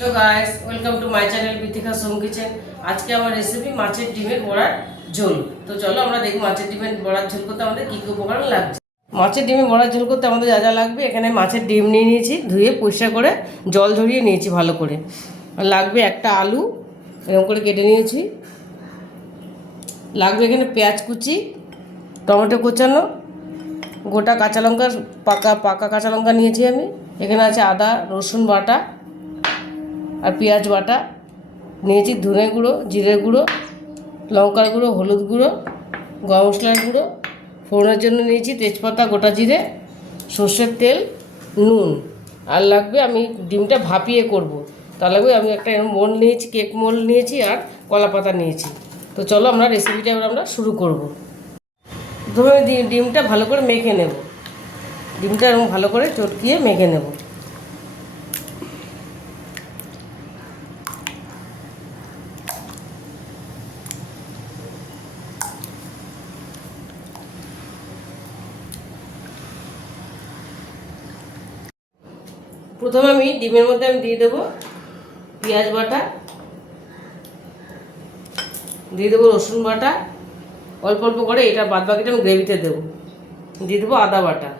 Hello guys welcome to my channel Bithika Som kitchen আজকে আমার recipe মাছের ডিমের বড়ার ঝোল। তো চলো আমরা দেখি মাছের ডিমের বড়ার ঝোল করতে আমাদের কী কী উপকরণ লাগছে। মাছের ডিমের বড়ার ঝোল করতে আমাদের যা যা লাগবে, এখানে মাছের ডিম নিয়ে নিয়েছি, ধুয়ে পরিষ্কার করে জল ঝরিয়ে নিয়েছি ভালো করে। লাগবে একটা আলু, এরকম করে কেটে নিয়েছি। লাগবে এখানে পেঁয়াজ কুচি, টমেটো কোচানো, গোটা কাঁচা লঙ্কা পাকা পাকা কাঁচা লঙ্কা নিয়েছি আমি। এখানে আছে আদা, রসুন বাটা আর পেঁয়াজ বাটা নিয়েছি ধনে গুঁড়ো, জিরে গুঁড়ো, লঙ্কার গুঁড়ো, হলুদ গুঁড়ো, গরম মশলার গুঁড়ো। ফোড়নের জন্য নিয়েছি তেজপাতা, গোটা জিরে, সর্ষের তেল, নুন। আর লাগবে আমি ডিমটা ভাপিয়ে করব। তা লাগবে আমি একটা মোল নিয়েছি, কেক মোল নিয়েছি আর কলা পাতা নিয়েছি। তো চলো আমরা রেসিপিটা এবার আমরা শুরু করব। প্রথমে ডিমটা ভালো করে মেখে নেব। ডিমটা এরকম ভালো করে চটকিয়ে মেখে নেব। প্রথমে আমি ডিমের মধ্যে আমি দিয়ে দেবো পেঁয়াজ বাটা, দিয়ে দেবো রসুন বাটা, অল্প অল্প করে এটা বাদ বাকিটা আমি গ্রেভিতে দেবো। দিয়ে দেবো আদা বাটা।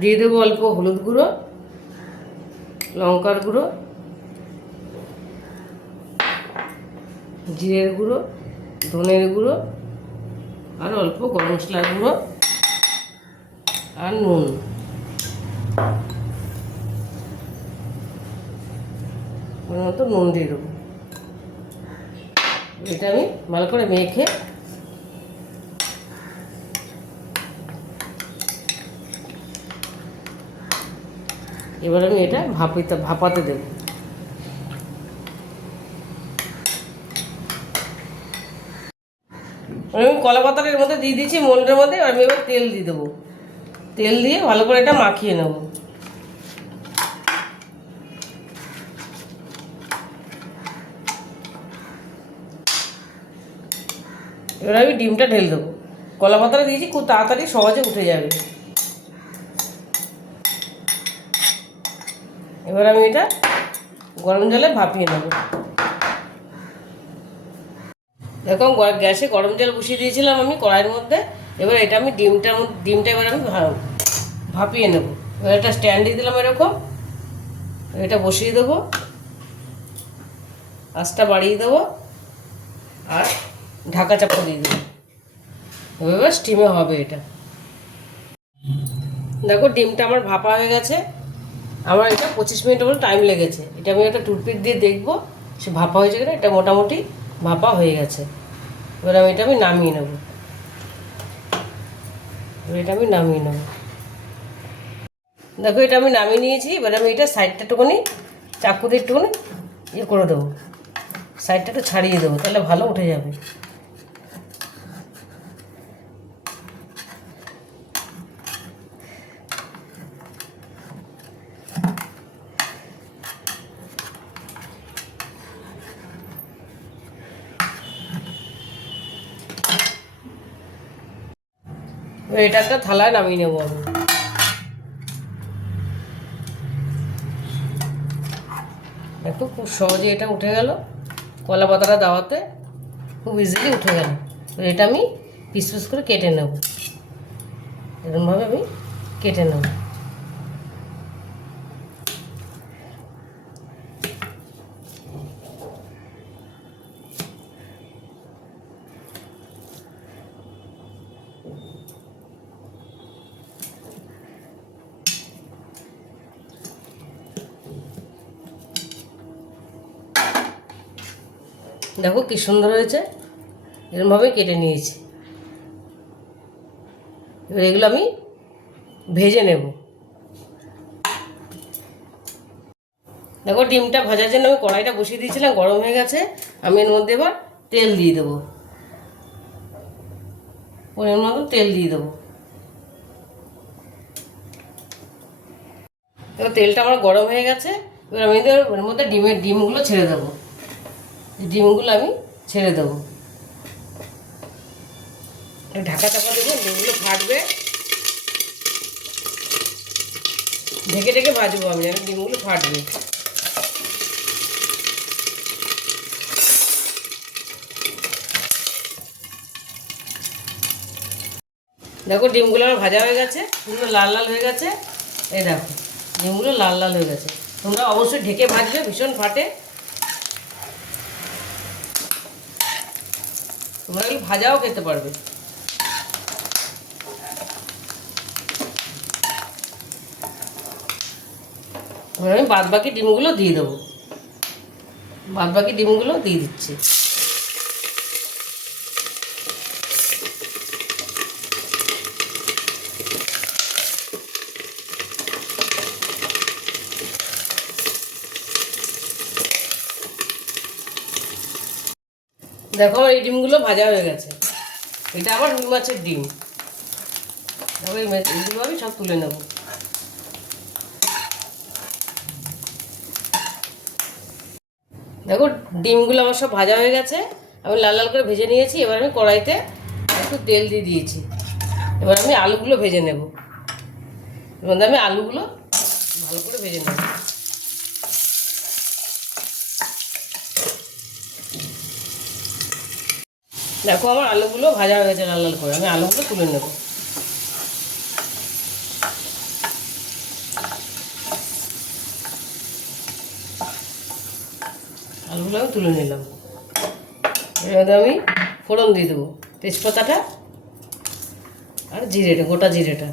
দিয়ে দেবো অল্প হলুদ গুঁড়ো, লঙ্কার গুঁড়ো, জিরের গুঁড়ো, ধনের গুঁড়ো, আর অল্প গরম মশলার গুঁড়ো, আর নুন। ওর মতো নুন দিয়ে দেবো। এটা আমি ভালো করে মেখে এবার আমি এটা ভাপিতে ভাপাতে দেব। আমি কলা পাতার মধ্যে দিয়ে দিয়েছি মোল্ডের মধ্যে আমি এবার তেল দিয়ে দেবো। তেল দিয়ে ভালো করে এটা মাখিয়ে নেব। এবার আমি ডিমটা ঢেলে দেবো। কলা পাতাটা দিয়েছি, খুব তাড়াতাড়ি সহজে উঠে যাবে। এবার আমি এটা গরম জলে ভাপিয়ে নেব। দেখুন গ- গ্যাসে গরম জল বসিয়ে দিয়েছিলাম আমি কড়াইয়ের মধ্যে। এবার এটা আমি ডিমটা ডিমটা এবার আমি ভাপিয়ে নেব। এবার একটা স্ট্যান্ড দিয়ে দিলাম এরকম। এটা বসিয়ে দেবো। আঁচটা বাড়িয়ে দেবো। আর ঢাকা চাপা দিয়ে দেবো এবার স্টিমে হবে এটা। দেখো, ডিমটা আমার ভাপা হয়ে গেছে। আমার এটা পঁচিশ মিনিট মতো টাইম লেগেছে। এটা আমি একটা টুথপিক দিয়ে দেখব সে ভাপা হয়েছে কিনা। এটা মোটামুটি ভাপা হয়ে গেছে। এবার আমি এটা আমি নামিয়ে নেব। এটা আমি নামিয়ে নেব। দেখো, এটা আমি নামিয়ে নিয়েছি, এবার আমি এটা সাইডটা একটুখানি চাকু দিয়ে একটুখানি ইয়ে করে দেবো। সাইডটা একটু ছাড়িয়ে দেবো, তাহলে ভালো উঠে যাবে। এটা একটা থালায় নামিয়ে নেব আমি। দেখো খুব সহজে এটা উঠে গেল। কলা পাতাটা দাওয়াতে খুব ইজিলি উঠে গেল। এটা আমি পিস পিস করে কেটে নেব। এরকমভাবে আমি কেটে নেব। দেখো কি সুন্দর হয়েছে। এরকমভাবে কেটে নিয়েছি। এবার এগুলো আমি ভেজে নেব। দেখো ডিমটা ভাজার জন্য আমি কড়াইটা বসিয়ে দিয়েছিলাম, গরম হয়ে গেছে। আমি এর মধ্যে এবার তেল দিয়ে দেবো। পরিমাণ মতো তেল দিয়ে দেবো। তেলটা আমার গরম হয়ে গেছে। এবার আমি এর মধ্যে ডিমের ডিমগুলো ছেড়ে দেবো। ডিমগুলো আমি ছেড়ে দেবো। ঢাকা চাপা দেবো ডিমগুলো ফাটবে, ঢেকে ঢেকে ভাজবো আমি যেন ডিমগুলো ফাটবে। দেখো ডিমগুলো আমার ভাজা হয়ে গেছে পুরো লাল লাল হয়ে গেছে। এই দেখো, ডিমগুলো লাল লাল হয়ে গেছে। তোমরা অবশ্যই ঢেকে ভাজবে, ভীষণ ফাটে। তোমরা এগুলো ভাজাও খেতে পারবে। আমি বাদবাকি ডিমগুলো দিয়ে দেবো। বাদবাকি ডিমগুলো দিয়ে দিচ্ছি। দেখো, এই ডিমগুলো ভাজা হয়ে গেছে। এটা আবার রুই মাছের ডিম। এইগুলো আমি সব তুলে নেব। দেখো, ডিমগুলো আমার সব ভাজা হয়ে গেছে। আমি লাল লাল করে ভেজে নিয়েছি। এবার আমি কড়াইতে একটু তেল দিয়ে দিয়েছি। এবার আমি আলুগুলো ভেজে নেব। এবার আমি আলুগুলো ভালো করে ভেজে নেব। দেখো আমার আলুগুলো ভাজা হয়ে গেছে লাল লাল করে, আমি আলুগুলো তুলে নেব। আলুগুলো আমি তুলে নিলাম। এর মধ্যে আমি ফোড়ন দিয়ে দেবো, তেজপাতাটা আর জিরেটা, গোটা জিরেটা।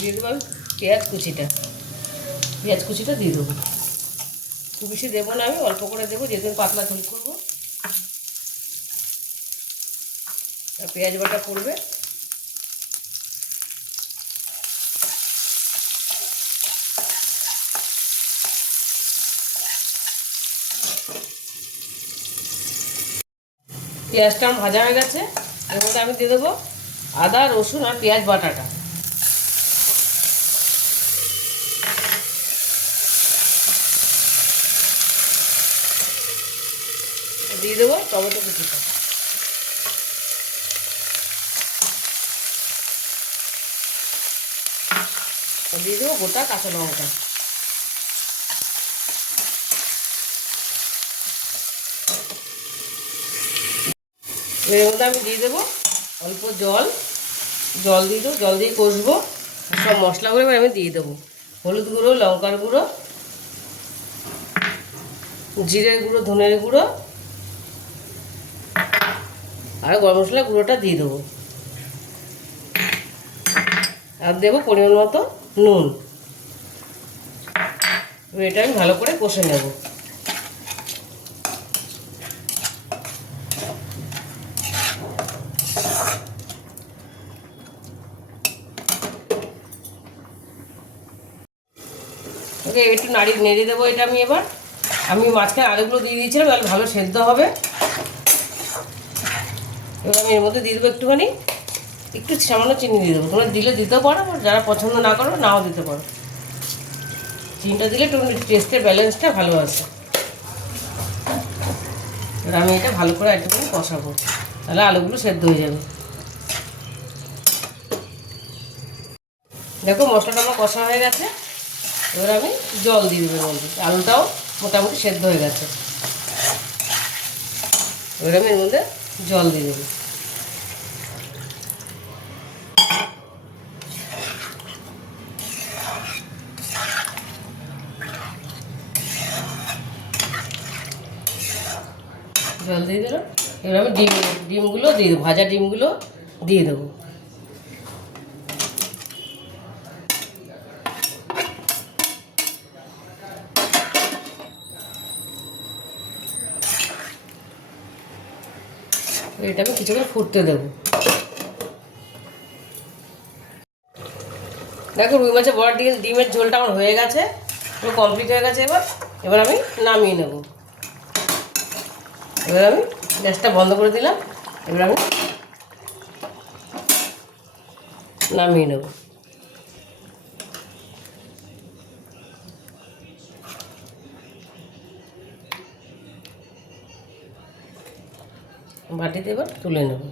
দিয়ে দেবো পেঁয়াজ কুচিটা। পেঁয়াজ কুচিটা দিয়ে দেবো। খুব বেশি দেবো না আমি, অল্প করে দেবো, যেহেতু পাতলা ঝোল করব। পেঁয়াজ বাটা পড়বে পেঁয়াজটা আমার ভাজা হয়ে গেছে। এর মধ্যে আমি দিয়ে দেবো আদা, রসুন আর পেঁয়াজ বাটাটা। দিয়ে দেবো টমেটো কুচিটা। দিয়ে দেবো গোটা কাঁচা লঙ্কা। এর মধ্যে আমি দিয়ে দেবো অল্প জল। জল দিয়ে দেবো, জল দিয়ে কষবো। সব মশলাগুলো এবার আমি দিয়ে দেবো। হলুদ গুঁড়ো, লঙ্কার গুঁড়ো, জিরের গুঁড়ো, ধনের গুঁড়ো আর গরম মশলা গুঁড়োটা দিয়ে দেবো। আর দেবো পরিমাণ মতো নুন। এটা আমি ভালো করে কষে নেব। একটু নাড়ি নেড়ে দেবো এটা আমি এবার। আমি মাঝখানে আলুগুলো দিয়ে দিয়েছিলাম, তাহলে ভালো সেদ্ধ হবে। এবার আমি এর মধ্যে দিয়ে দেবো একটুখানি। একটু সামান্য চিনি দিয়ে দেবো। তোমরা দিলে দিতেও পারো যারা পছন্দ না করো, নাও দিতে পারো। চিনিটা দিলে একটু টেস্টের ব্যালেন্সটা ভালো আছে এবার আমি এটা ভালো করে একটুখানি কষাবো। তাহলে আলুগুলো সেদ্ধ হয়ে যাবে। দেখো মশলাটা আমার কষা হয়ে গেছে। এবার আমি জল দিয়ে দেবো মধ্যে। আলুটাও মোটামুটি সেদ্ধ হয়ে গেছে। এবার আমি এর মধ্যে জল দিয়ে দেবো। জল দিয়ে দিলাম। এবার আমি ডিম, ডিমগুলো দিয়ে দেবো, ভাজা ডিমগুলো দিয়ে দেবো। এটা আমি কিছুক্ষণ ফুটতে দেবো। দেখো রুই মাছের বড় ডিম ডিমের ঝোলটা আমার হয়ে গেছে, পুরো কমপ্লিট হয়ে গেছে এবার। এবার আমি নামিয়ে নেব। এবার আমি গ্যাসটা বন্ধ করে দিলাম, এবার আমি নামিয়ে নেব। বাটিতে এবার তুলে নেব।